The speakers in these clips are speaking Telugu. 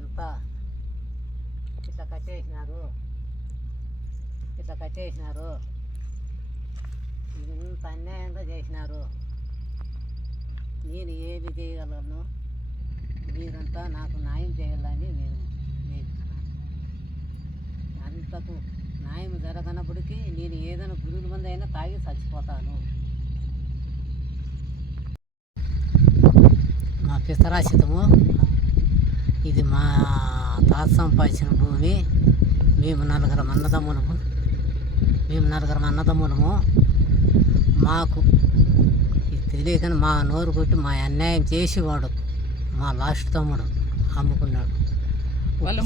ఇంత. ఇట్లా కట్టేసినారు. ఇట్లా కట్టేసినారు. ఇంత అన్యాయంగా చేసినారు. నేను ఏది చేయగలను? మీరంతా నాకు న్యాయం చేయాలని నేను నేర్చుకున్నాను అంతకు న్యాయం జరగనప్పటికీ నేను ఏదైనా గురువుల మంది అయినా తాగి చచ్చిపోతాను. మా పిస్తరాశితము ఇది మా తాత సంపాదించిన భూమి. మేము నలుగురం అన్నదమ్ములము. మేము నలుగురం అన్నదమ్ములము. మాకు ఇది తెలియకని మా నోరు కొట్టి మా అన్యాయం చేసేవాడు మా లాస్ట్ తమ్ముడు అమ్ముకున్నాడు.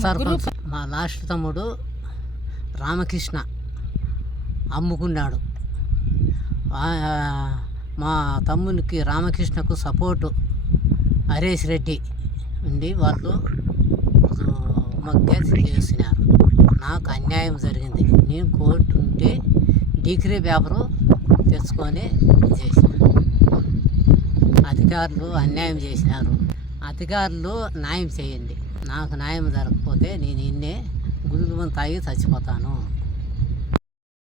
సర్పంచ్ మా లాస్ట్ తమ్ముడు రామకృష్ణ అమ్ముకున్నాడు. మా తమ్మునికి రామకృష్ణకు సపోర్టు హరీష్ రెడ్డి ఉండి వాళ్ళు మగ్గ చేసినారు. నాకు అన్యాయం జరిగింది. నేను కోర్టు ఉంటే డిగ్రీ పేపరు తెచ్చుకొని చేసిన. అధికారులు అన్యాయం చేసినారు. అధికారులు న్యాయం చేయండి. నాకు న్యాయం జరగకపోతే నేను ఇన్నే గుడులు తాగి చచ్చిపోతాను.